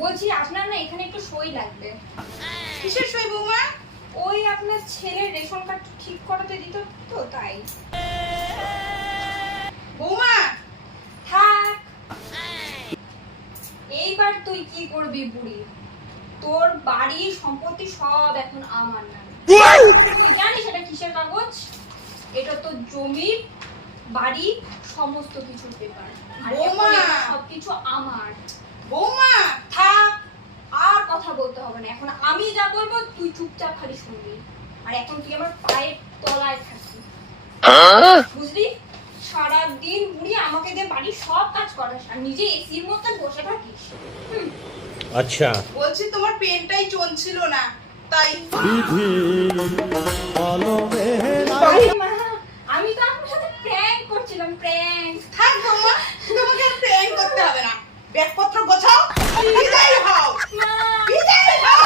বলছি আপনার না এখানে একটু সই লাগবে। কিসের সই বৌমা? ওই আপনার ছেলের রেশন কার্ড ঠিক করতে দিত তো তাই। বৌমা থাক, এইবার তুই কি করবি বুড়ি? তোর বাড়ি সম্পত্তি সব এখন আমার নামে। তুই জানিস এটা কিসের কাগজ? এটা তো জমি বাড়ি সমস্ত কিছুর পেপার। আর বৌমা! সবকিছু আমার। বৌমা থাক, আর কথা বলতে হবে না। এখন আমি যা বলবো তুই চুপচাপ খালি শুনবি। আর এখন তুই আমার পায়ের তলায় থাকবি, বুঝলি? সারাদিন বুড়ি আমাকে দিয়ে বাড়ির সব কাজ করাস আর নিজে এসির মধ্যে বসে থাকিস। अच्छा বলছি তোমার পেনটাই চলছিল না তাই। মা, আমি তো আপনার সাথে প্র্যাঙ্ক করছিলাম, প্র্যাঙ্ক। থাক বৌমা, তোমাকে আর প্র্যাঙ্ক করতে হবে না। ব্যাগপত্র গোছাও, বিদায় হও, মা, বিদায় হও।